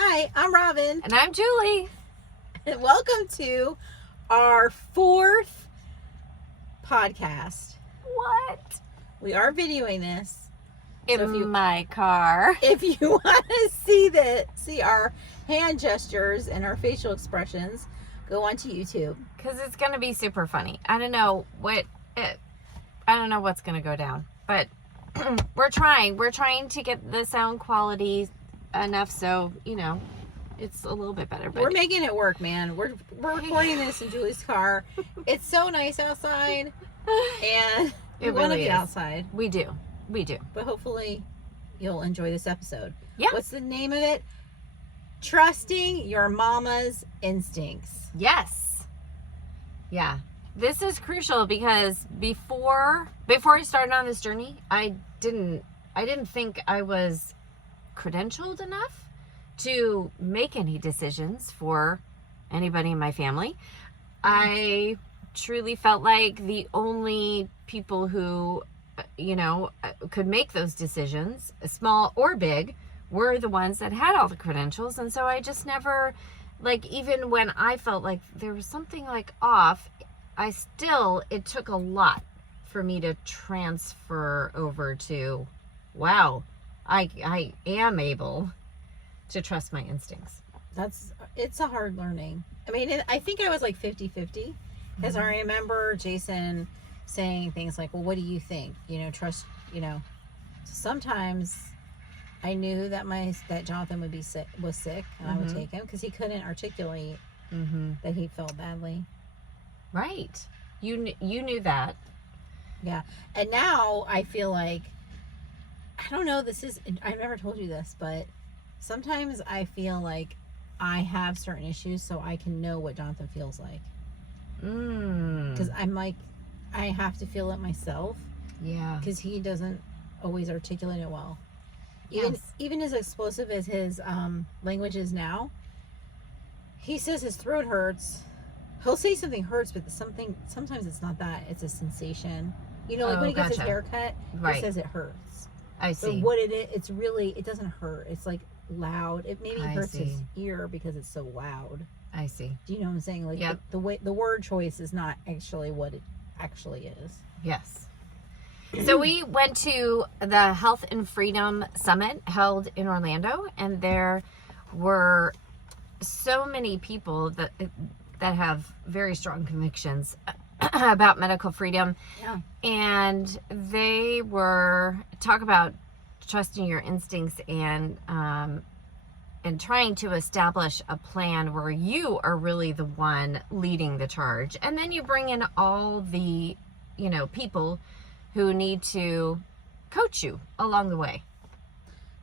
Hi, I'm Robyn. And I'm Julie. And welcome to our 4th podcast. What? We are videoing this. In my car. If you want to see our hand gestures and our facial expressions, go onto YouTube. Because it's going to be super funny. I don't know what's going to go down. But we're trying. We're trying to get the sound quality enough so, it's a little bit better. But we're making it work, man. We're recording this in Julie's car. It's so nice outside. And we want to be outside. We do. But hopefully you'll enjoy this episode. Yeah. What's the name of it? Trusting your mama's instincts. Yes. Yeah. This is crucial because before I started on this journey, I didn't think I was credentialed enough to make any decisions for anybody in my family. I truly felt like the only people who, could make those decisions, small or big, were the ones that had all the credentials. And so I just never, even when I felt like there was something off, it took a lot for me to transfer over to, wow, I am able to trust my instincts. It's a hard learning. I mean, I think I was 50-50 because I remember Jason saying things like, well, what do you think? Trust, sometimes I knew that Jonathan was sick and I would take him because he couldn't articulate that he felt badly. Right. You knew that. Yeah. And now I feel like, I don't know, I've never told you this, but sometimes I feel like I have certain issues so I can know what Jonathan feels like. Because I'm like, I have to feel it myself. Yeah. Because he doesn't always articulate it well. Yes. Even as explosive as his language is now, he says his throat hurts. He'll say something hurts, but sometimes it's not that. It's a sensation. When he gets his hair cut, he says it hurts. I see. But what it doesn't hurt. It's loud. It maybe hurts his ear because it's so loud. I see. Do you know what I'm saying? Yep. The word choice is not actually what it actually is. Yes. So we went to the Health and Freedom Summit held in Orlando, and there were so many people that have very strong convictions about medical freedom. Yeah. And they were talk about trusting your instincts and trying to establish a plan where you are really the one leading the charge. And then you bring in all the, people who need to coach you along the way.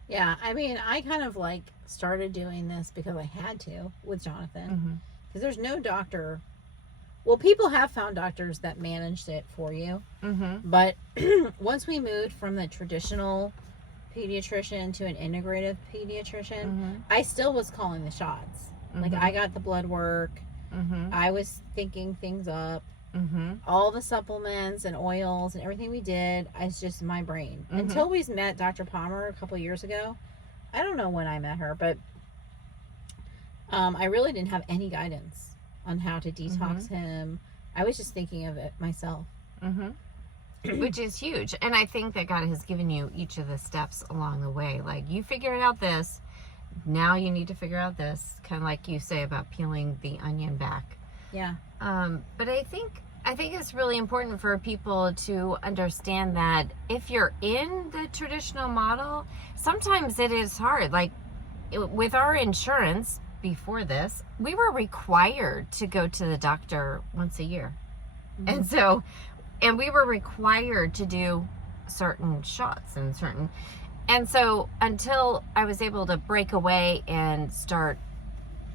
Yeah. I mean, I kind of started doing this because I had to with Jonathan. Because there's no doctor. Well, people have found doctors that managed it for you. But once we moved from the traditional pediatrician to an integrative pediatrician, I still was calling the shots. I got the blood work. I was thinking things up. All the supplements and oils and everything we did, it's just my brain. Until we met Dr. Palmer a couple years ago. I don't know when I met her, but I really didn't have any guidance on how to detox him. I was just thinking of it myself. Which is huge. And I think that God has given you each of the steps along the way. You figured out this, now you need to figure out this. Kind of like you say about peeling the onion back. Yeah. But I think it's really important for people to understand that if you're in the traditional model, sometimes it is hard. With our insurance, before this, we were required to go to the doctor once a year. And we were required to do certain shots and so until I was able to break away and start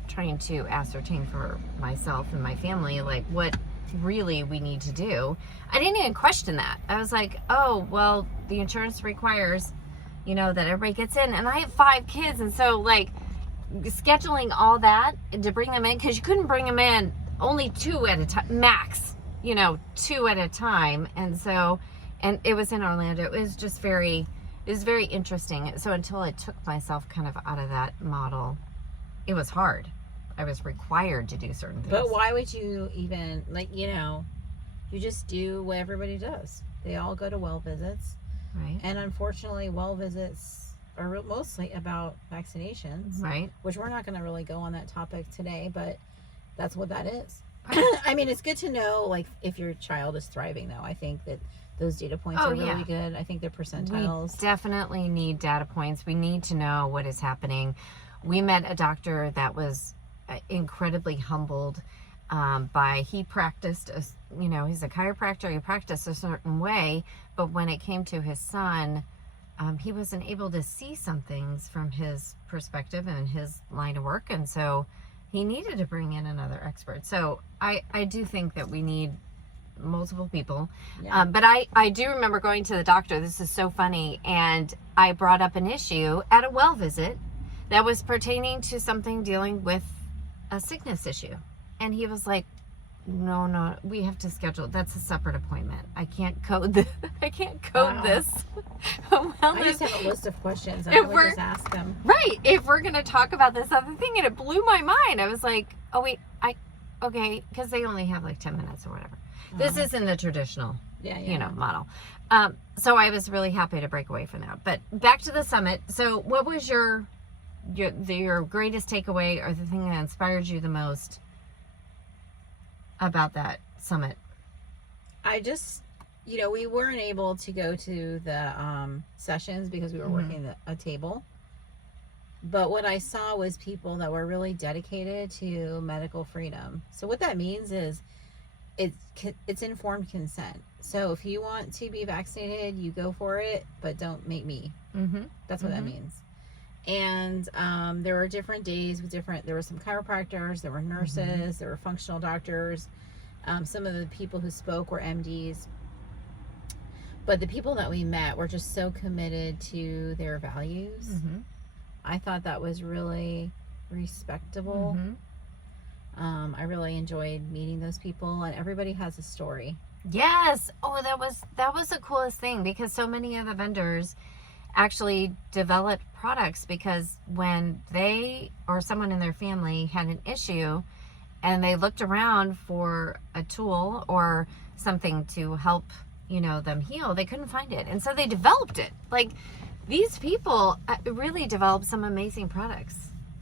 trying to ascertain for myself and my family, what really we need to do, I didn't even question that. I was like, oh, well, the insurance requires, that everybody gets in, and I have 5 kids. And so scheduling all that to bring them in, because you couldn't bring them in only 2 at a time max, 2 at a time. And it was in Orlando. It was very interesting. So until I took myself kind of out of that model, it was hard. I was required to do certain things. But why would you even, like, you know, you just do what everybody does. They all go to well visits. Right. And unfortunately, well visits are mostly about vaccinations. Right. Which we're not going to really go on that topic today, but that's what that is. Right. I mean, it's good to know, like, if your child is thriving, though. I think that those data points are really good. I think they're percentiles. We definitely need data points. We need to know what is happening. We met a doctor that was incredibly humbled by, he practiced, you know, he's a chiropractor. He practiced a certain way, but when it came to his son, he wasn't able to see some things from his perspective and his line of work, and so he needed to bring in another expert. So I do think that we need multiple people. Yeah. But I do remember going to the doctor. This is so funny. And I brought up an issue at a well visit that was pertaining to something dealing with a sickness issue. And he was like, no, we have to schedule. That's a separate appointment. I can't code this. I can't code this. I just have a list of questions. I would just ask them. Right. If we're going to talk about this other thing, and it blew my mind. I was like, oh, wait, okay, because they only have like 10 minutes or whatever. This isn't a traditional, you know, model. So I was really happy to break away from that. But back to the summit. So what was your greatest takeaway, or the thing that inspired you the most about that summit? I just, you know, we weren't able to go to the sessions because we were working a table. But what I saw was people that were really dedicated to medical freedom. So what that means is it's informed consent. So if you want to be vaccinated, you go for it, but don't make me. That's what that means. And there were different days with there were some chiropractors, there were nurses, there were functional doctors. Some of the people who spoke were MDs. But the people that we met were just so committed to their values. I thought that was really respectable. I really enjoyed meeting those people, and everybody has a story. Yes. Oh, that was the coolest thing, because so many of the vendors actually developed products because when they or someone in their family had an issue and they looked around for a tool or something to help, you know, them heal, they couldn't find it. And so they developed it. Like, these people really developed some amazing products.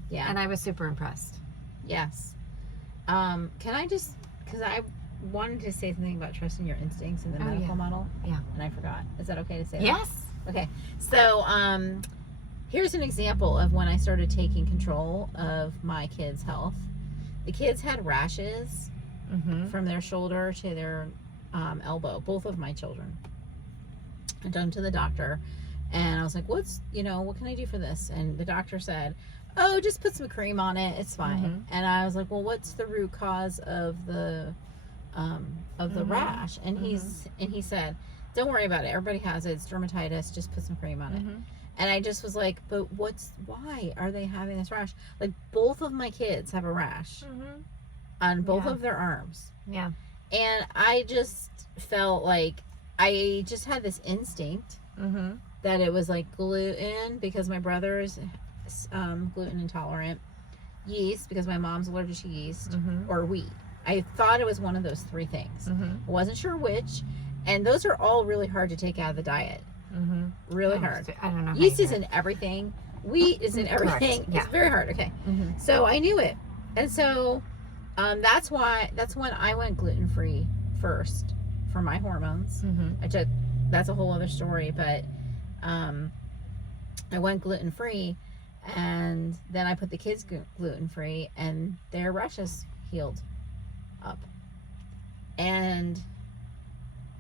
Yeah. And I was super impressed. Yes. Can I just, because I wanted to say something about trusting your instincts in the medical model. Yeah. And I forgot. Is that okay to say that? Yes. Okay. So, here's an example of when I started taking control of my kids' health. The kids had rashes from their shoulder to their elbow, both of my children. I took them to the doctor, and I was like, what can I do for this? And the doctor said, oh, just put some cream on it, it's fine. And I was like, well, what's the root cause of the rash? And he said, don't worry about it, everybody has it, it's dermatitis, just put some cream on it. And I just was like, but why are they having this rash? Like, both of my kids have a rash on both of their arms. Yeah. And I just felt like I just had this instinct that it was like gluten, because my brother's gluten intolerant, yeast because my mom's allergic to yeast, or wheat. I thought it was one of those three things. I wasn't sure which, and those are all really hard to take out of the diet. Really hard. I don't know. Yeast is in everything. Wheat is in everything. Yeah. It's very hard. Okay. So I knew it, and so that's when I went gluten free first for my hormones. That's a whole other story, but I went gluten free, and then I put the kids gluten free, and their rashes healed up. And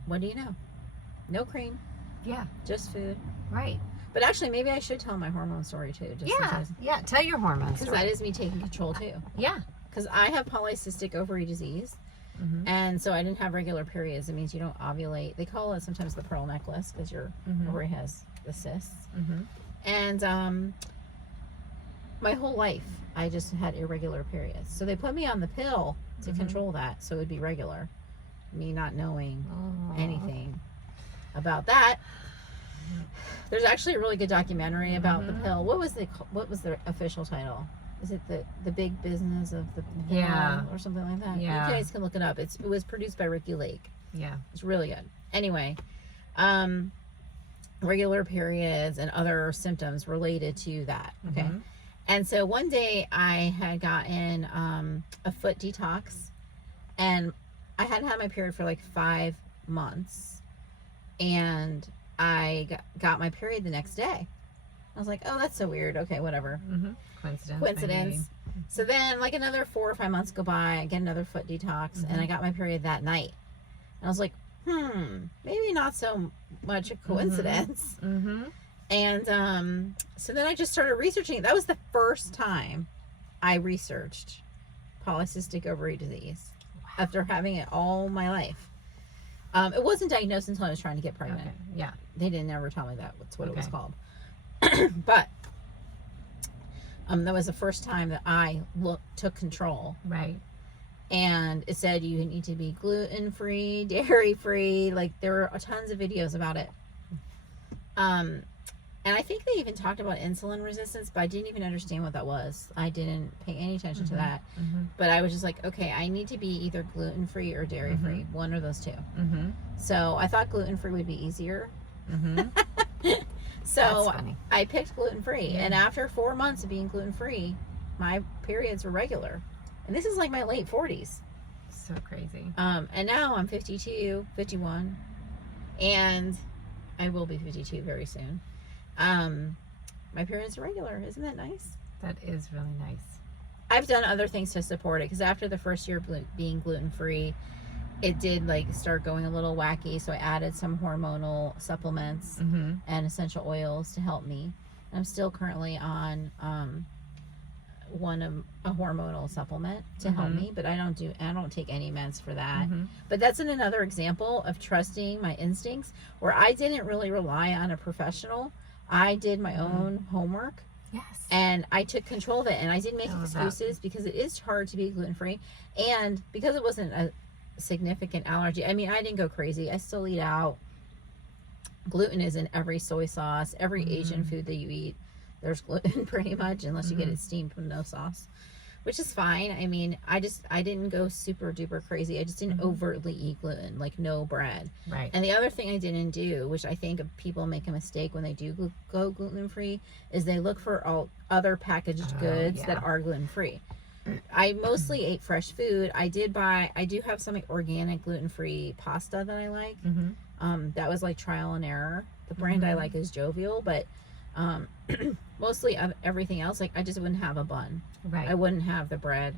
what do you know? No cream. Yeah. Just food. Right. But actually, maybe I should tell my hormone story too. Yeah. Tell your hormones. Because that is me taking control too. Yeah. Because I have polycystic ovary disease. And so I didn't have regular periods. It means you don't ovulate. They call it sometimes the pearl necklace, because your ovary has the cysts. And my whole life, I just had irregular periods. So they put me on the pill to control that, so it would be regular. Me not knowing anything about that. There's actually a really good documentary about the pill. What was the official title? is it the big business of the pill or something like that? Yeah. You guys can look it up. It was produced by Ricky Lake. Yeah. It's really good. Anyway, regular periods and other symptoms related to that. Okay. Mm-hmm. And so one day I had gotten a foot detox, and I hadn't had my period for like 5 months, and I got my period the next day. I was like, oh, that's so weird. Okay, whatever. Mm-hmm. Coincidence. So then like another 4 or 5 months go by, I get another foot detox, and I got my period that night. And I was like, maybe not so much a coincidence. Mm-hmm. And so then I just started researching. That was the first time I researched polycystic ovary disease after having it all my life. It wasn't diagnosed until I was trying to get pregnant. Okay. Yeah. They didn't ever tell me that's what it was called. But that was the first time that I took control. Right. And it said you need to be gluten-free, dairy-free. Like, there were tons of videos about it. And I think they even talked about insulin resistance, but I didn't even understand what that was. I didn't pay any attention to that. Mm-hmm. But I was just like, okay, I need to be either gluten-free or dairy-free. One of those two. Mm-hmm. So I thought gluten-free would be easier. Mm-hmm. So I picked gluten-free. Yeah. And after 4 months of being gluten-free, my periods were regular. And this is like my late 40s. So crazy. And now I'm 52, 51. And I will be 52 very soon. My periods are regular. Isn't that nice? That is really nice. I've done other things to support it, because after the first year of being gluten-free, it did like start going a little wacky. So I added some hormonal supplements and essential oils to help me. I'm still currently on a hormonal supplement to help me, but I don't take any meds for that. But that's another example of trusting my instincts, where I didn't really rely on a professional. I did my own homework. Yes. And I took control of it, and I didn't make excuses, because it is hard to be gluten-free, and because it wasn't a significant allergy. I mean, I didn't go crazy. I still eat out. Gluten is in every soy sauce, every Asian food that you eat. There's gluten pretty much, unless you get it steamed with no sauce, which is fine. I mean, I didn't go super duper crazy. I just didn't overtly eat gluten, like no bread. Right. And the other thing I didn't do, which I think people make a mistake when they do go gluten free, is they look for all other packaged goods that are gluten free. I mostly ate fresh food. I do have some organic gluten free pasta that I like. That was like trial and error. The brand I like is Jovial, but mostly everything else, like I just wouldn't have a bun. Right. I wouldn't have the bread,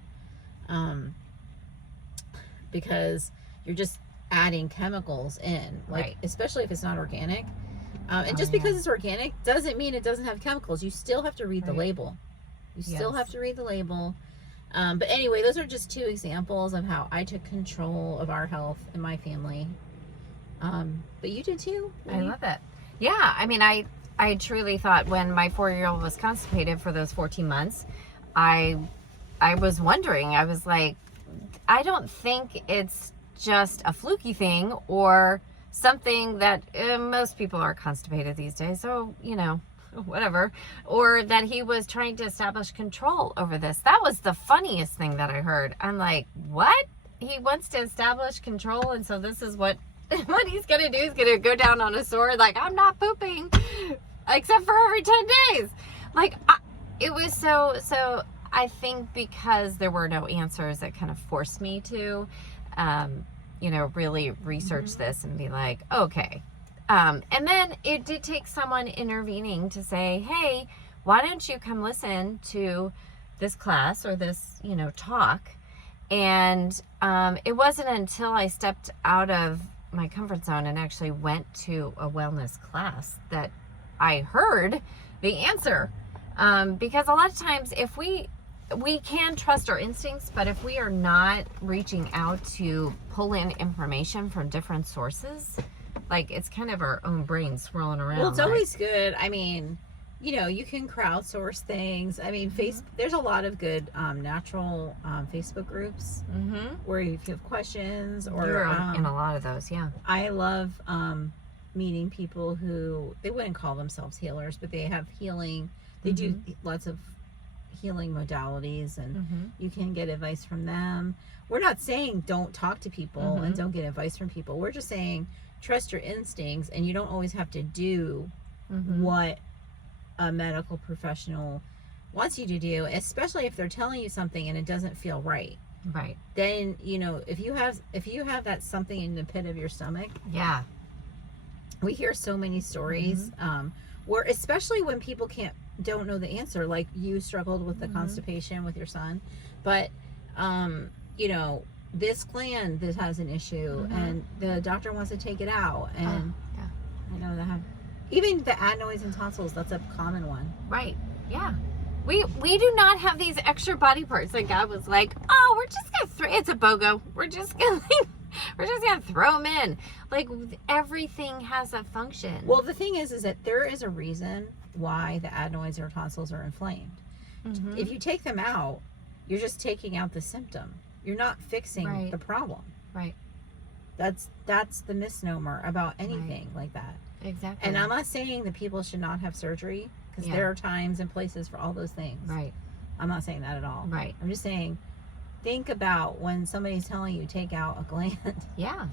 because you're just adding chemicals in, like especially if it's not organic. And just because it's organic doesn't mean it doesn't have chemicals. You still have to read the label. You still have to read the label. But anyway, those are just two examples of how I took control of our health in my family. But you did too. I love it. Yeah, I mean, I truly thought when my 4-year-old was constipated for those 14 months, I was wondering, I was like, I don't think it's just a fluky thing or something that most people are constipated these days. So, whatever. Or that he was trying to establish control over this. That was the funniest thing that I heard. I'm like, what? He wants to establish control, and so this is what he's going to do. He's going to go down on a sword like, I'm not pooping except for every 10 days. Like, it was so I think because there were no answers, that kind of forced me to, really research this and be like, okay. And then it did take someone intervening to say, hey, why don't you come listen to this class or this, talk? And it wasn't until I stepped out of my comfort zone and actually went to a wellness class that I heard the answer. Because a lot of times if we can trust our instincts, but if we are not reaching out to pull in information from different sources, like it's kind of our own brain swirling around. Well, it's always good. I mean, you can crowdsource things. I mean, there's a lot of good natural Facebook groups where if you have questions or you're in a lot of those. Yeah. I love meeting people who, they wouldn't call themselves healers, but they have healing. They do lots of healing modalities, and Mm-hmm. you can get advice from them. We're not saying don't talk to people and don't get advice from people. We're just saying trust your instincts, and you don't always have to do Mm-hmm. what a medical professional wants you to do, especially if they're telling you something and it doesn't feel right. Right. Then, if you have that something in the pit of your stomach, Yeah. we hear so many stories, where, especially when people don't know the answer, like you struggled with the constipation with your son, but this gland that has an issue, and the doctor wants to take it out, and I know that even the adenoids and tonsils, that's a common one. Right. Yeah. We do not have these extra body parts that God was like, oh, we're just gonna it's a BOGO. We're just gonna throw them in. Like, everything has a function. Well, the thing is that there is a reason why the adenoids or tonsils are inflamed. If you take them out, you're just taking out the symptom. You're not fixing the problem. Right. That's the misnomer about anything like that. Exactly. And I'm not saying that people should not have surgery, because there are times and places for all those things. Right. I'm not saying that at all. Right. I'm just saying, think about when somebody's telling you take out a gland. Yeah.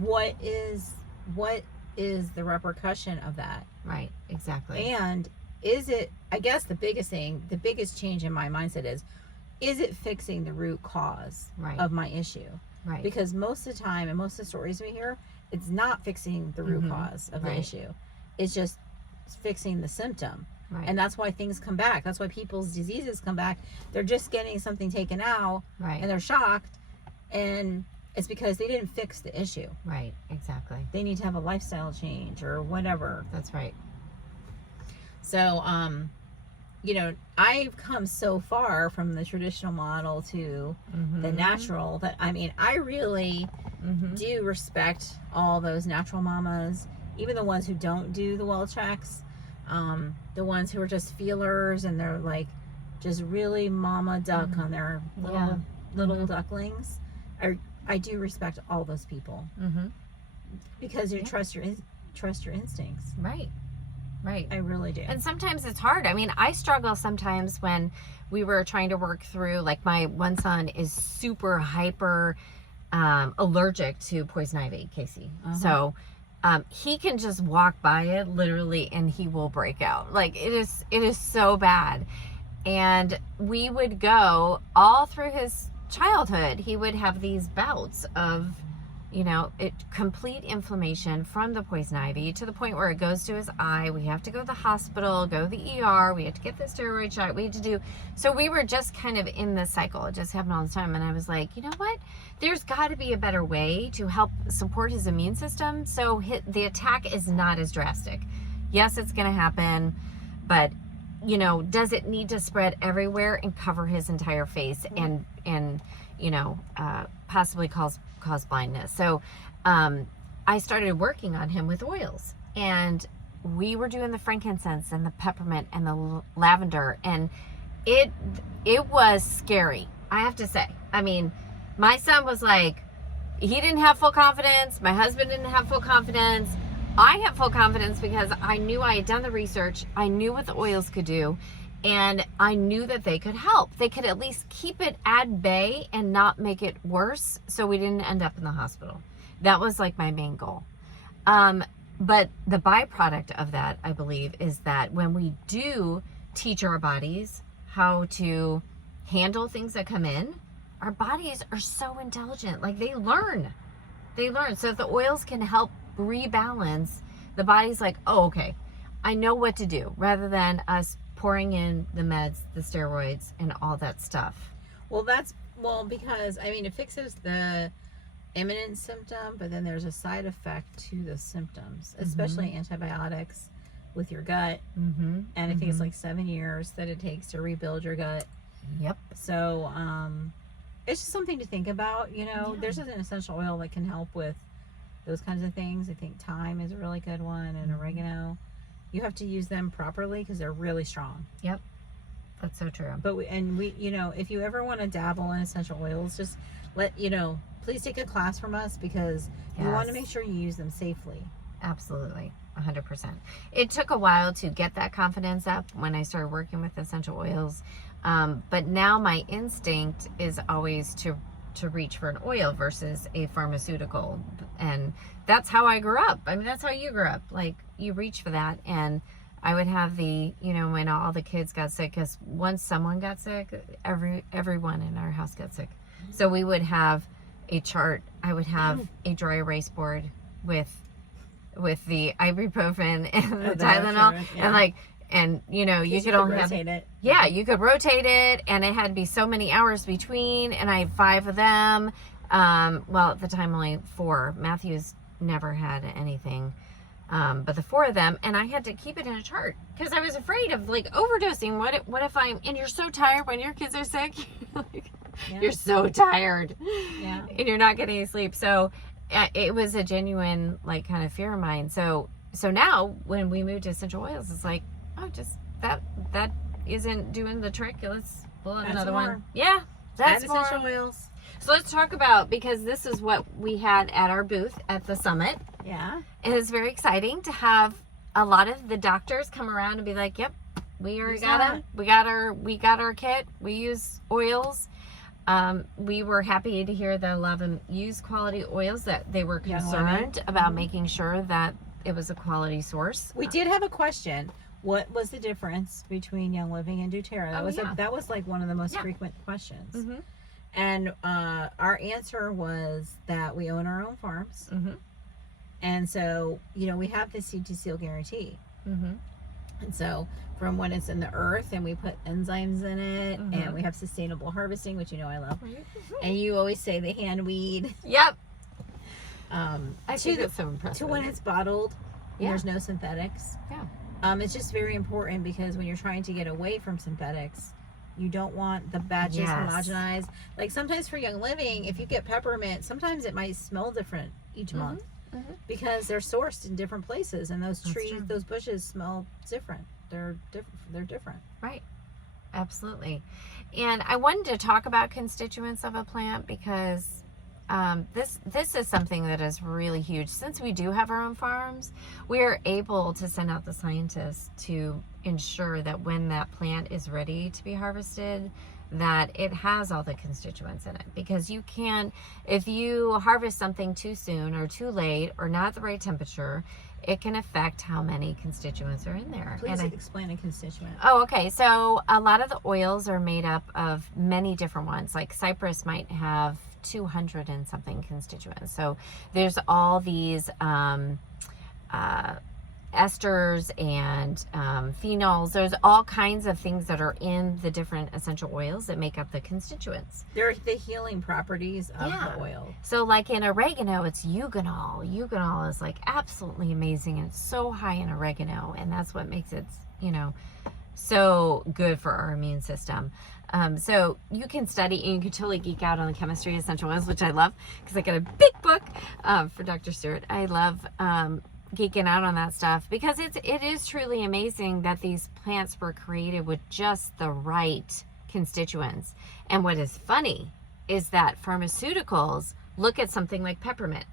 What is the repercussion of that? Right. Exactly. And is it, I guess the biggest change in my mindset is it fixing the root cause of my issue? Right. Because most of the time, and most of the stories we hear, it's not fixing the root cause of the issue. It's just fixing the symptom. Right. And that's why things come back. That's why people's diseases come back. They're just getting something taken out, and they're shocked, and it's because they didn't fix the issue. Right. Exactly. They need to have a lifestyle change or whatever. That's right. So, I've come so far from the traditional model to the natural that, I really do respect all those natural mamas, even the ones who don't do the well checks, the ones who are just feelers, and they're like just really mama duck on their little ducklings. I do respect all those people, because you trust your instincts. Right. Right. I really do. And sometimes it's hard. I struggle sometimes when we were trying to work through, like, my one son is super hyper allergic to poison ivy, Casey. So he can just walk by it literally and he will break out. Like, it is so bad. And we would go all through his childhood. He would have these bouts of, complete inflammation from the poison ivy, to the point where it goes to his eye. We have to go to the hospital, go to the ER. We have to get the steroid shot. We had to do. So we were just kind of in this cycle. It just happened all the time. And I was like, you know what? There's got to be a better way to help support his immune system, so the attack is not as drastic. Yes, it's going to happen, but does it need to spread everywhere and cover his entire face and possibly cause blindness? So I started working on him with oils, and we were doing the frankincense and the peppermint and the lavender, and it was scary, I have to say. My son was like, he didn't have full confidence. My husband didn't have full confidence. I have full confidence because I knew I had done the research. I knew what the oils could do, and I knew that they could help. They could at least keep it at bay and not make it worse, so we didn't end up in the hospital. That was like my main goal. But the byproduct of that, I believe, is that when we do teach our bodies how to handle things that come in, our bodies are so intelligent. Like, they learn. So if the oils can help rebalance, the body's like, oh, okay, I know what to do, rather than us pouring in the meds, the steroids, and all that stuff. Well, because it fixes the imminent symptom, but then there's a side effect to the symptoms, especially antibiotics with your gut. And I think it's like 7 years that it takes to rebuild your gut. Yep. So it's just something to think about. There's an essential oil that can help with those kinds of things. I think thyme is a really good one, and oregano. You have to use them properly because they're really strong. Yep. That's so true. But we, if you ever want to dabble in essential oils, just please take a class from us, because you want to make sure you use them safely. Absolutely. 100%. It took a while to get that confidence up when I started working with essential oils. But now my instinct is always to reach for an oil versus a pharmaceutical. And that's how I grew up. I mean, that's how you grew up. Like, you reach for that. And I would have when all the kids got sick, because once someone got sick, everyone in our house got sick. So we would have a chart. I would have a dry erase board with the ibuprofen and the Tylenol, and you could only rotate it. Yeah, you could rotate it, and it had to be so many hours between, and I had 5 of them. Well, at the time only 4. Matthew's never had anything, but the 4 of them, and I had to keep it in a chart because I was afraid of overdosing. What if and you're so tired when your kids are sick, you're so tired, and you're not getting any sleep. So it was a genuine kind of fear of mine. So now when we moved to essential oils, it's like, oh, just that isn't doing the trick. Let's pull out another one. Yeah, that's more essential oils. So let's talk about, because this is what we had at our booth at the summit. Yeah. It was very exciting to have a lot of the doctors come around and be like, yep, we already got them. We got our kit. We use oils. We were happy to hear that a lot of them use quality oils, that they were concerned about making sure that it was a quality source. We did have a question. What was the difference between Young Living and doTERRA? That was one of the most frequent questions. Mm-hmm. And our answer was that we own our own farms. Mm-hmm. And so, we have the seed to seal guarantee. Mm-hmm. And so from when it's in the earth, and we put enzymes in it, and we have sustainable harvesting, which I love. Mm-hmm. And you always say the hand weed. Yep. I think that's so impressive. To when it's bottled, there's no synthetics. Yeah. It's just very important, because when you're trying to get away from synthetics, you don't want the batches homogenized. Like sometimes for Young Living, if you get peppermint, sometimes it might smell different each month. Mm-hmm. Because they're sourced in different places, and those trees, those bushes smell different. They're different. Right. Absolutely. And I wanted to talk about constituents of a plant, because this is something that is really huge. Since we do have our own farms, we are able to send out the scientists to ensure that when that plant is ready to be harvested, that it has all the constituents in it. Because you can, if you harvest something too soon or too late or not at the right temperature, it can affect how many constituents are in there. Please explain a constituent. Oh, okay. So a lot of the oils are made up of many different ones. Like cypress might have 200 and something constituents. So there's all these esters and phenols. There's all kinds of things that are in the different essential oils that make up the constituents. They're the healing properties of the oil. So like in oregano, it's eugenol. Eugenol is absolutely amazing, and it's so high in oregano, and that's what makes it, so good for our immune system. So you can study, and you can totally geek out on the chemistry of essential oils, which I love, because I got a big book for Dr. Stewart. I love geeking out on that stuff, because it is truly amazing that these plants were created with just the right constituents. And what is funny is that pharmaceuticals look at something like peppermint,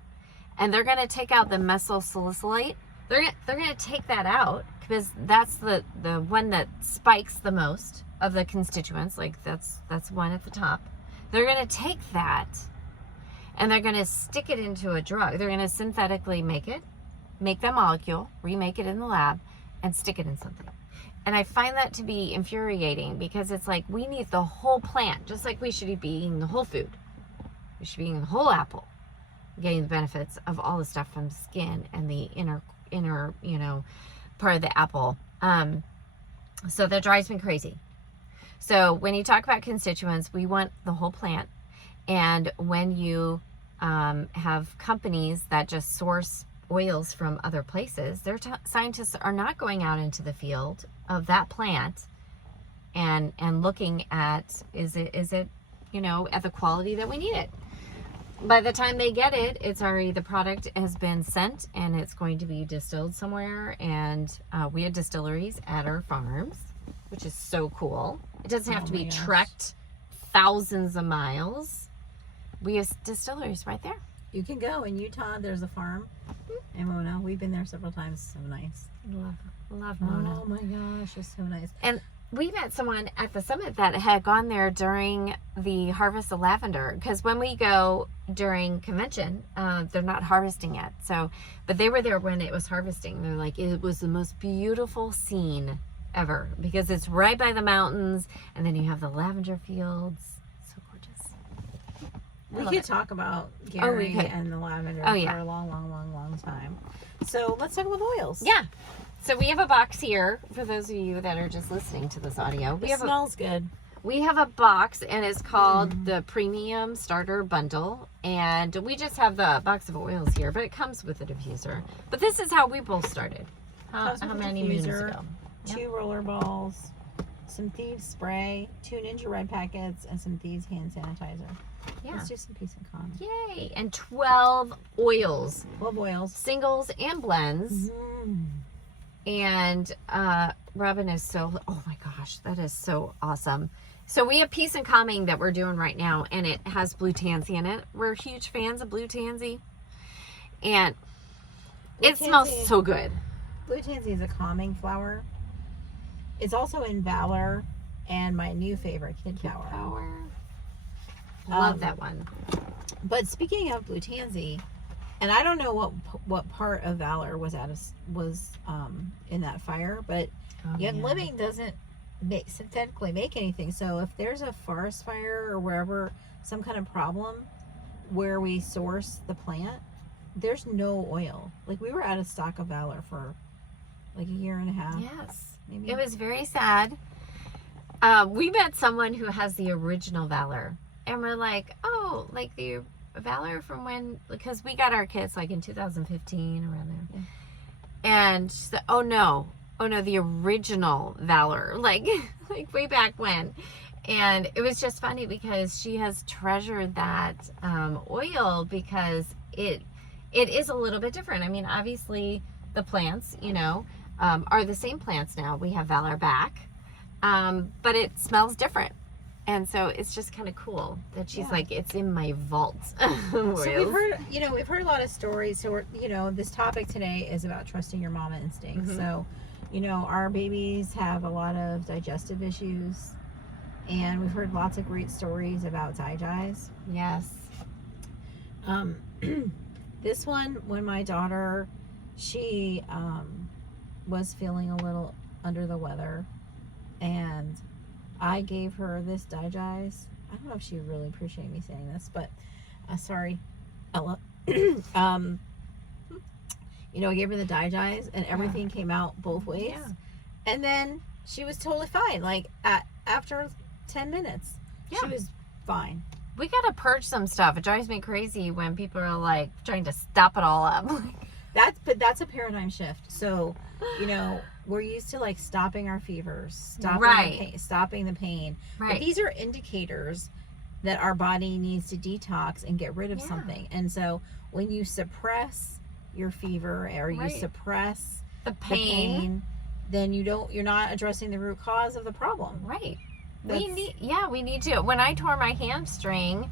and they're going to take out the methyl salicylate. They're going to take that out, because that's the one that spikes the most of the constituents. That's one at the top. They're going to take that, and they're going to stick it into a drug. They're going to synthetically make that molecule, remake it in the lab, and stick it in something. And I find that to be infuriating, because it's like, we need the whole plant, just like we should be eating the whole food. We should be eating the whole apple, getting the benefits of all the stuff from the skin and the inner part of the apple. So that drives me crazy. So when you talk about constituents, we want the whole plant. And when you have companies that just source oils from other places, their scientists are not going out into the field of that plant and looking at, is it at the quality that we need it. By the time they get it, it's already, the product has been sent, and it's going to be distilled somewhere. And we have distilleries at our farms, which is so cool. It doesn't have to be trekked thousands of miles. We have distilleries right there. You can go in Utah. There's a farm in Mona. We've been there several times. So nice. Love Mona. Oh my gosh, it's so nice. And we met someone at the summit that had gone there during the harvest of lavender, because when we go during convention, they're not harvesting yet. So, but they were there when it was harvesting. They're like, it was the most beautiful scene ever, because it's right by the mountains, and then you have the lavender fields. So gorgeous. We could talk about Gary and the lavender for a long time. So let's talk about oils. Yeah. So we have a box here for those of you that are just listening to this audio. It smells good. We have a box, and it's called the Premium Starter Bundle, and we just have the box of oils here, but it comes with a diffuser. But this is how we both started. How many moons ago? 2 roller balls, some Thieves spray, 2 Ninja Red packets, and some Thieves hand sanitizer. Yeah. Let's do some peace and calm. Yay! And 12 oils. 12 oils. Singles and blends. Mm-hmm. And Robyn is so, oh my gosh, that is so awesome. So we have Peace and Calming that we're doing right now, and it has blue tansy in it. We're huge fans of blue tansy. And it smells so good. Blue tansy is a calming flower. It's also in Valor and my new favorite, Kid Power. Love that one. But speaking of blue tansy, and I don't know what part of Valor was in that fire, but Young Living doesn't synthetically make anything. So if there's a forest fire or wherever, some kind of problem where we source the plant, there's no oil. Like, we were out of stock of Valor for like a year and a half. Yes. Maybe. It was very sad. We met someone who has the original Valor, and we're like, oh, like the Valor from when, because we got our kits like in 2015, around there. Yeah. And she said, oh no, the original Valor, like way back when. And it was just funny because she has treasured that oil, because it is a little bit different. I mean, obviously the plants, are the same plants now. We have Valor back, but it smells different. And so it's just kind of cool that she's like, it's in my vault. So we've heard a lot of stories. So this topic today is about trusting your mama instincts. So, our babies have a lot of digestive issues, and we've heard lots of great stories about Zygis. Yes. This one, when my daughter, she was feeling a little under the weather, and I gave her this Digis. I don't know if she would really appreciate me saying this, but sorry, Ella. I gave her the Digis, and everything came out both ways. Yeah. And then she was totally fine. Like, after 10 minutes, she was fine. We gotta purge some stuff. It drives me crazy when people are like trying to stop it all up. That's a paradigm shift. So, we're used to like stopping our fevers, stopping the pain. Right. But these are indicators that our body needs to detox and get rid of something. And so when you suppress your fever or you suppress the pain, then you're not addressing the root cause of the problem. Right. We need to. When I tore my hamstring,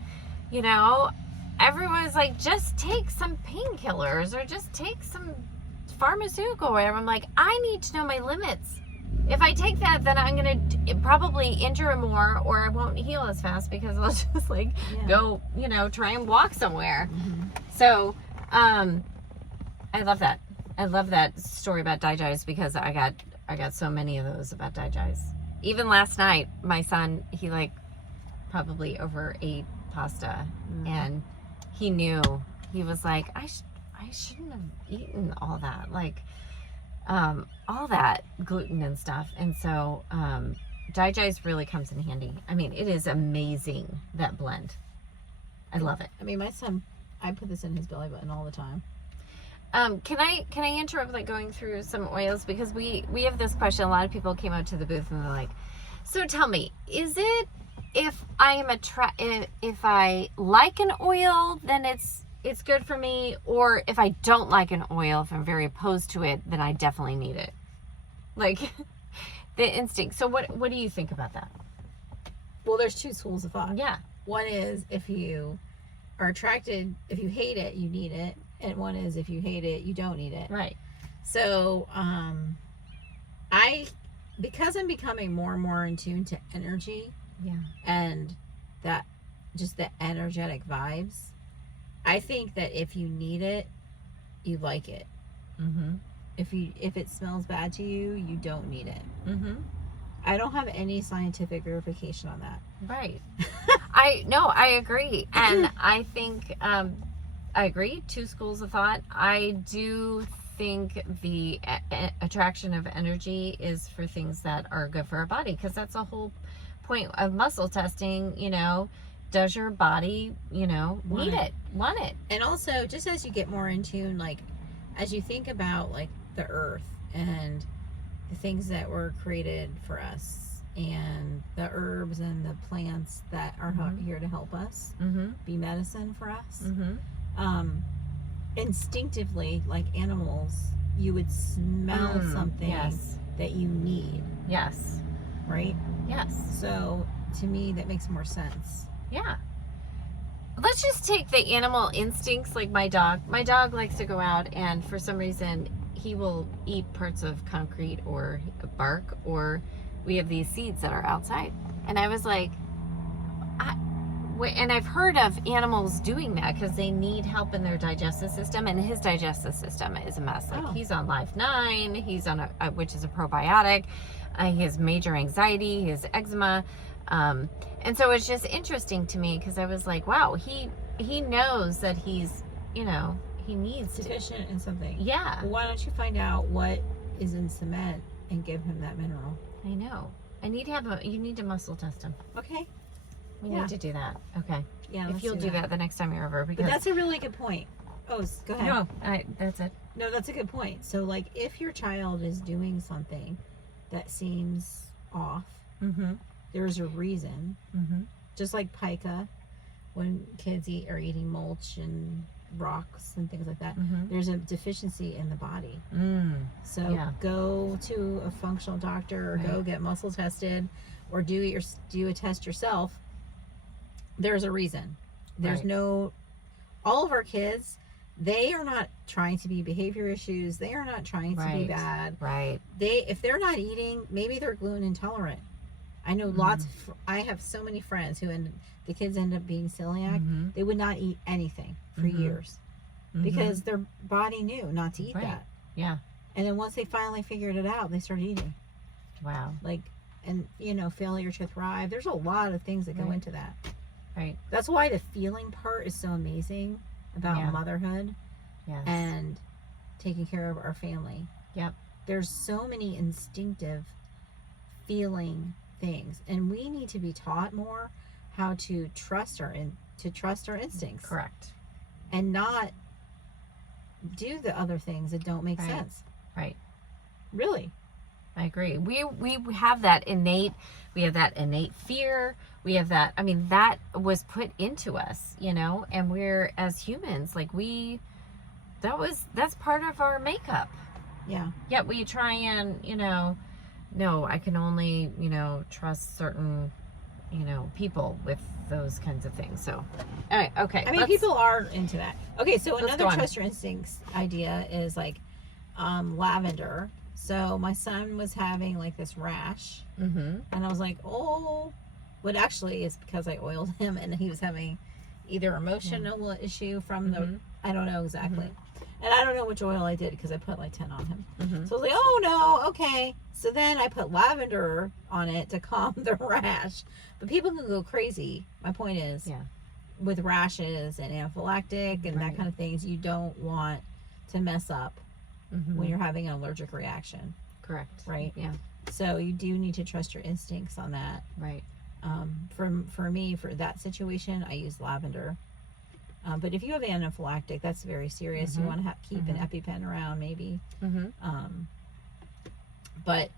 everyone's like, just take some painkillers or just take some pharmaceutical or whatever. I'm like, I need to know my limits. If I take that, then I'm going to probably injure it more, or I won't heal as fast because I'll just go, try and walk somewhere. Mm-hmm. So, I love that. I love that story about Digis, because I got so many of those about Digis. Even last night, my son, he probably overate pasta, and he knew. He was like, I shouldn't have eaten all that, all that gluten and stuff. And so Digis really comes in handy. I mean, it is amazing, that blend. I love it. I mean, my son, I put this in his belly button all the time. Can I interrupt going through some oils, because we have this question. A lot of people came out to the booth and they're like, so tell me, is it, if I like an oil, then it's good for me, or if I don't like an oil, if I'm very opposed to it, then I definitely need it? The instinct. So what do you think about that? Well, there's two schools of thought. Yeah. One is, if you are attracted. If you hate it, you need it, and one is if you hate it, you don't need it. Right. So, because I'm becoming more and more in tune to energy, and that just the energetic vibes, I think that if you need it, you like it. Mm-hmm. If it smells bad to you, you don't need it. Mm-hmm. I don't have any scientific verification on that. Right. I agree. And I think, I agree. Two schools of thought. I do think the attraction of energy is for things that are good for our body, because that's the whole point of muscle testing. Does your body, want it? And also, just as you get more in tune, like, as you think about, like, the earth and the things that were created for us, and the herbs and the plants that are here to help us, be medicine for us. Instinctively, like animals, you would smell something that you need. Yes. Right? Yes. So, to me, that makes more sense. Yeah. Let's just take the animal instincts, like my dog. My dog likes to go out, and for some reason, he will eat parts of concrete or bark, or we have these seeds that are outside. And I was like, and I've heard of animals doing that because they need help in their digestive system, and his digestive system is a mess. Like, he's on Life 9, he's on which is a probiotic. He has major anxiety, he has eczema. And so it's just interesting to me, because I was like, wow, he knows that he's, he needs deficient in something. Yeah. Well, why don't you find out what is in cement and give him that mineral? I know. You need to muscle test him. Okay. We need to do that. Okay. Yeah. If you'll do that the next time you're over, because but that's a really good point. Oh, go ahead. No, that's it. No, that's a good point. So, like, if your child is doing something that seems off, there's a reason. Just like pica, when kids are eating mulch and rocks and things like that, there's a deficiency in the body. So go to a functional doctor, or go get muscle tested, or do a test yourself. There's a reason. There's all of our kids, they are not trying to be behavior issues. They are not trying to be bad. Right. If they're not eating, maybe they're gluten intolerant. I know I have so many friends who the kids end up being celiac. They would not eat anything for years because their body knew not to eat that. Yeah. And then once they finally figured it out, they started eating. Wow. And failure to thrive. There's a lot of things that go into that. Right. That's why the feeling part is so amazing about motherhood and taking care of our family. Yep. There's so many instinctive feeling things, and we need to be taught more how to trust our instincts. Correct. And not do the other things that don't make sense. Right. Really. I agree. We have that innate fear. We have that, that was put into us, and we're, as humans, like that's part of our makeup. Yeah. Yet we try and, no, I can only, trust certain, people with those kinds of things. So, all right, okay. People are into that. Okay, so another trust your instincts idea is like lavender. So my son was having like this rash, and I was like, oh, but actually it's because I oiled him, and he was having either emotional issue from the, I don't know exactly. And I don't know which oil I did because I put like 10 on him. So I was like, oh no, okay. So then I put lavender on it to calm the rash. But people can go crazy. My point is, with rashes and anaphylactic and that kind of things, you don't want to mess up when you're having an allergic reaction. Correct. Right? Yeah. So you do need to trust your instincts on that. Right. For me, for that situation, I use lavender. But if you have anaphylactic, that's very serious. You want to keep an EpiPen around, maybe. But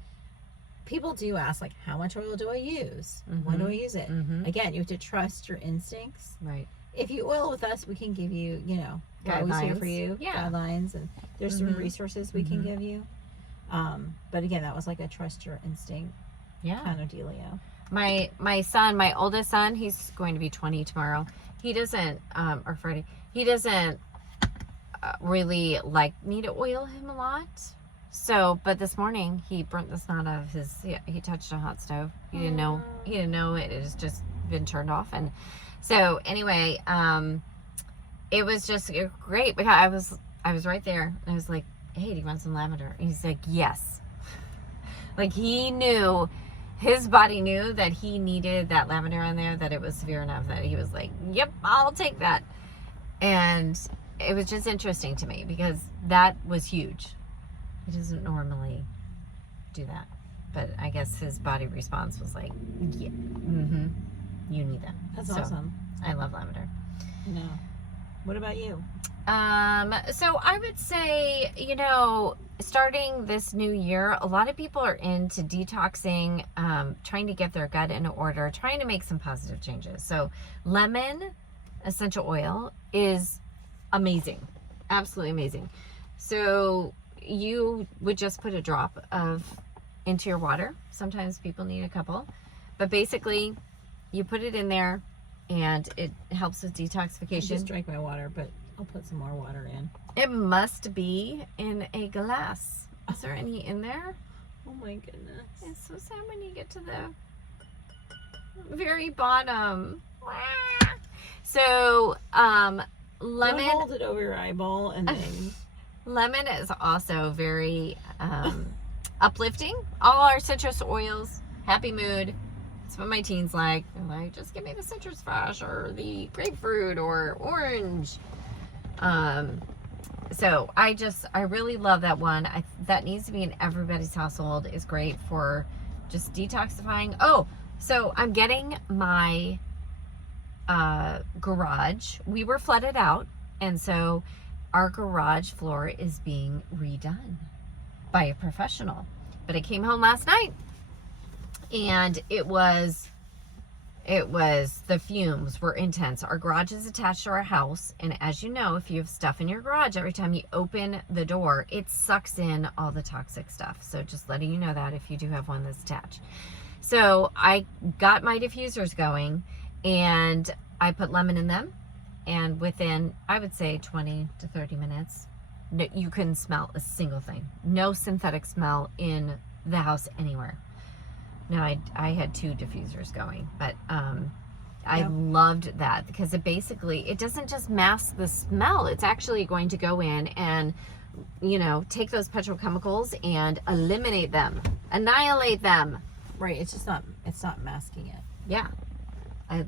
people do ask, like, how much oil do I use? When do I use it? Again, you have to trust your instincts. Right. If you oil with us, we can give you, we're always here for you. Guidelines, and there's some resources we can give you. But again, that was like a trust your instinct kind of dealio. My son, my oldest son, he's going to be 20 tomorrow. he doesn't, or Freddie, he doesn't really like me to oil him a lot. So, but this morning he burnt the snot out of his, he touched a hot stove. He didn't know it has just been turned off. And so anyway, it was just great because I was right there. And I was like, hey, do you want some lavender? And he's like, yes. Like he knew, his body knew that he needed that lavender on there, that it was severe enough that he was like, yep, I'll take that. And it was just interesting to me because that was huge. He doesn't normally do that. But I guess his body response was like, yeah, you need that. That's awesome. I love lavender. No. What about you? So I would say, starting this new year, a lot of people are into detoxing, trying to get their gut in order, trying to make some positive changes. So lemon essential oil is amazing. Absolutely amazing. So you would just put a drop into your water. Sometimes people need a couple, but basically you put it in there and it helps with detoxification. I just drank my water, but I'll put some more water in. It must be in a glass. Is there any in there? Oh my goodness. It's so sad when you get to the very bottom. So, lemon. Don't hold it over your eyeball and then. Lemon is also very uplifting. All our citrus oils, happy mood. That's what my teens like. They're like, just give me the citrus fresh or the grapefruit or orange. So I really love that one. That needs to be in everybody's household. It's great for just detoxifying. Oh, so I'm getting my garage. We were flooded out, and so our garage floor is being redone by a professional. But I came home last night, and it was the fumes were intense. Our garage is attached to our house, and as you know, if you have stuff in your garage, every time you open the door, it sucks in all the toxic stuff. So just letting you know that if you do have one that's attached. So I got my diffusers going, and I put lemon in them, and within, I would say, 20 to 30 minutes, you couldn't smell a single thing. No synthetic smell in the house anywhere. No, I had 2 diffusers going, but I loved that because it doesn't just mask the smell. It's actually going to go in and, take those petrochemicals and eliminate them, annihilate them. Right. It's not masking it. Yeah.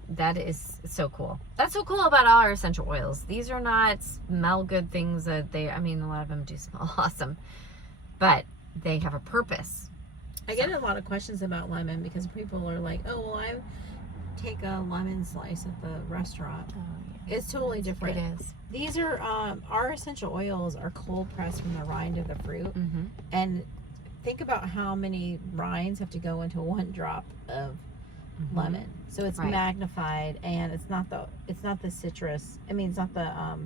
That is so cool. That's so cool about all our essential oils. These are not smell good things that a lot of them do smell awesome, but they have a purpose. I get a lot of questions about lemon because people are like, oh, well, I take a lemon slice at the restaurant. Oh, yeah. It's totally different. It is. These are, our essential oils are cold pressed from the rind of the fruit. Mm-hmm. And think about how many rinds have to go into 1 drop of lemon. So it's magnified, and it's not the citrus. It's not the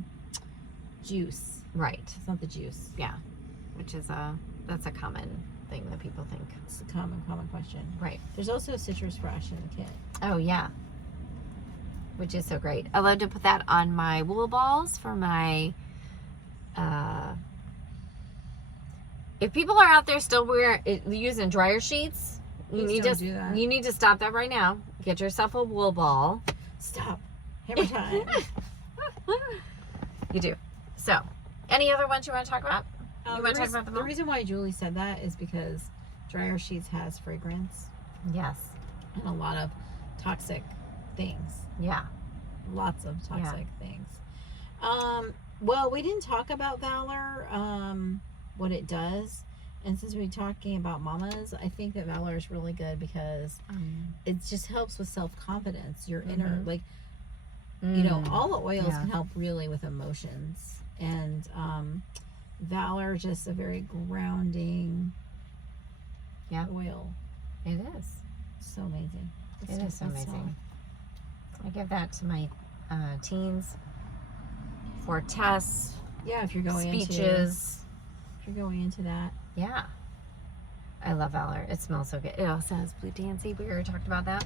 juice. Right. It's not the juice. Yeah. Which is that's a common thing that people think. It's a common question. Right. There's also citrus fresh in the kit. Oh yeah. Which is so great. I love to put that on my wool balls for my if people are out there still using dryer sheets, you need to stop that right now. Get yourself a wool ball. Stop. Hammer time. You do. So, any other ones you want to talk about? You want to talk about them all? The reason why Julie said that is because dryer sheets has fragrance. Yes. And a lot of toxic things. Yeah. Lots of toxic things. Well, we didn't talk about Valor, what it does. And since we're talking about Mommas, I think that Valor is really good because it just helps with self-confidence. Your inner, all the oils can help really with emotions. And Valor, just a very grounding oil. It is. So amazing. It is so amazing. I give that to my teens for tests. Yeah, if you're going speeches. If you're going into that. Yeah. I love Valor. It smells so good. It also has blue tansy. We already talked about that.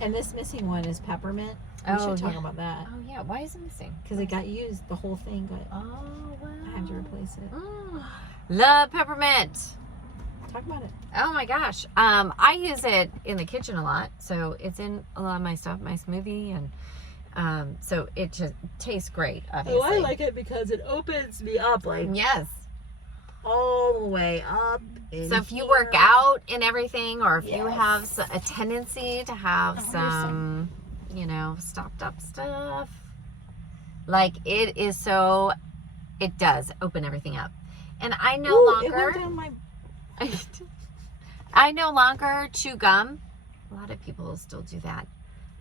And this missing one is peppermint. We Oh, should talk yeah. about that. Oh, yeah. Why is it missing? Because it got used. The whole thing got... Oh, wow. I had to replace it. Love peppermint. Talk about it. Oh my gosh. I use it in the kitchen a lot. So it's in a lot of my stuff, my smoothie, and so it just tastes great, obviously. Oh, I like it because it opens me up like Yes. all the way up. So if you work out and everything, or if you Yes. have a tendency to have some, you know, stopped up stuff, like it is so, it does open everything up. And I no It went longer, down my... I no longer chew gum. A lot of people still do that.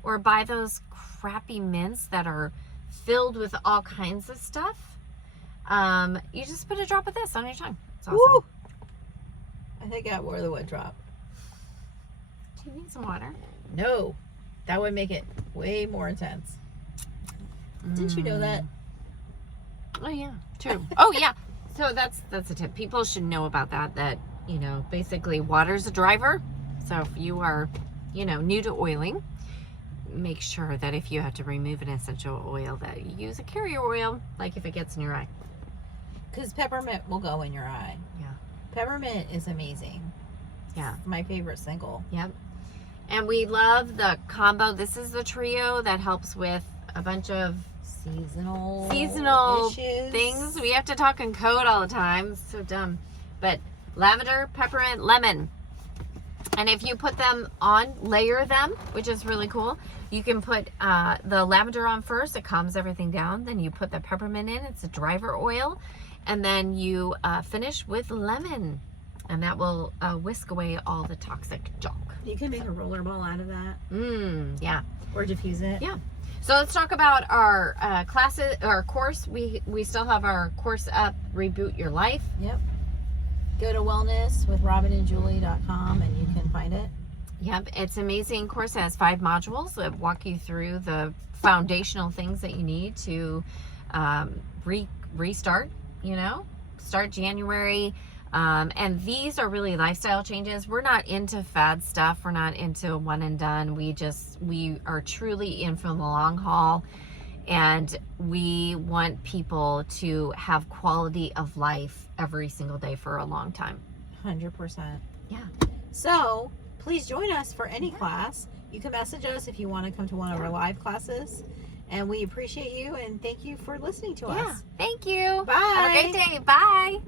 Or buy those crappy mints that are filled with all kinds of stuff. You just put a drop of this on your tongue. It's awesome. Woo! I think I wore the wet drop. Do you need some water? No. That would make it way more intense. Didn't you know that? Oh yeah, true. Oh yeah. So that's a tip. People should know about that. That, you know, basically water's a driver. So if you are, you know, new to oiling, make sure that if you have to remove an essential oil, that you use a carrier oil, like if it gets in your eye. Because peppermint will go in your eye. Yeah. Peppermint is amazing. Yeah. It's my favorite single. Yep. And we love the combo. This is the trio that helps with a bunch of Seasonal issues. things. We have to talk in code all the time. It's so dumb. But lavender, peppermint, lemon. And if you put them on, layer them, which is really cool. You can put the lavender on first. It calms everything down. Then you put the peppermint in. It's a driver oil. And then you finish with lemon. And that will whisk away all the toxic junk. You can make a rollerball out of that. Yeah. Or diffuse it. Yeah. So let's talk about our classes, our course. We still have our course up, Reboot Your Life. Yep. Go to wellness.with robynandjulie.com and you can find it. Yep. It's an amazing course. It has 5 modules that walk you through the foundational things that you need to restart, you know, start January. And these are really lifestyle changes. We're not into fad stuff. We're not into one and done. We are truly in for the long haul. And we want people to have quality of life every single day for a long time. 100%. Yeah. So please join us for any class. You can message us if you want to come to one of our live classes. And we appreciate you and thank you for listening to us. Thank you. Bye. Have a great day. Bye.